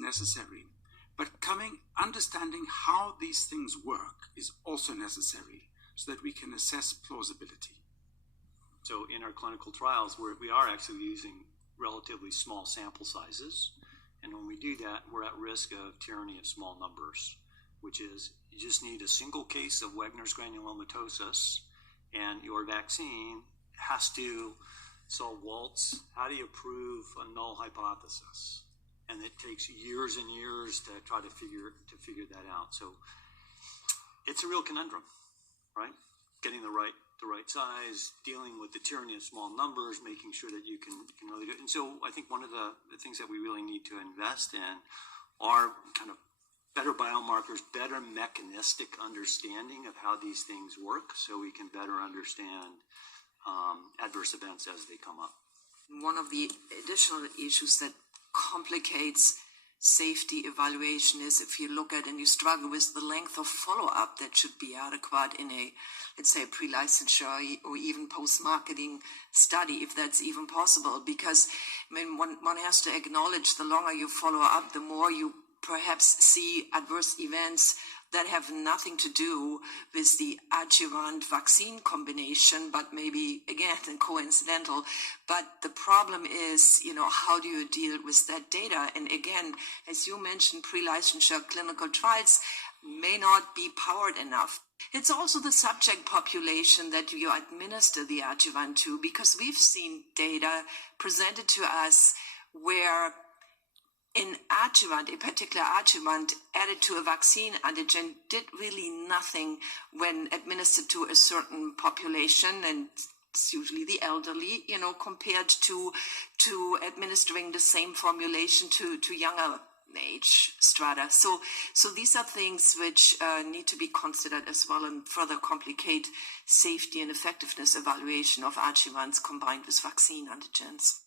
necessary, but understanding how these things work is also necessary so that we can assess plausibility. So in our clinical trials, we are actually using relatively small sample sizes. And when we do that, we're at risk of tyranny of small numbers, which is you just need a single case of Wegener's granulomatosis, and your vaccine has to. So Waltz, how do you prove a null hypothesis? And it takes years and years to try to figure that out. So it's a real conundrum, right? Getting the right size, dealing with the tyranny of small numbers, making sure that you can really do it. And so I think one of the things that we really need to invest in are kind of better biomarkers, better mechanistic understanding of how these things work so we can better understand adverse events as they come up. One of the additional issues that complicates safety evaluation is if you look at and you struggle with the length of follow-up that should be adequate in a, let's say, pre-licensure or even post-marketing study, if that's even possible. Because, I mean, one has to acknowledge the longer you follow up, the more you perhaps see adverse events that have nothing to do with the adjuvant vaccine combination, but maybe, again, coincidental. But the problem is, how do you deal with that data? And again, as you mentioned, pre-licensure clinical trials may not be powered enough. It's also the subject population that you administer the adjuvant to, because we've seen data presented to us where in adjuvant, a particular adjuvant added to a vaccine antigen did really nothing when administered to a certain population, and it's usually the elderly, compared to administering the same formulation to younger age strata. So these are things which need to be considered as well and further complicate safety and effectiveness evaluation of adjuvants combined with vaccine antigens.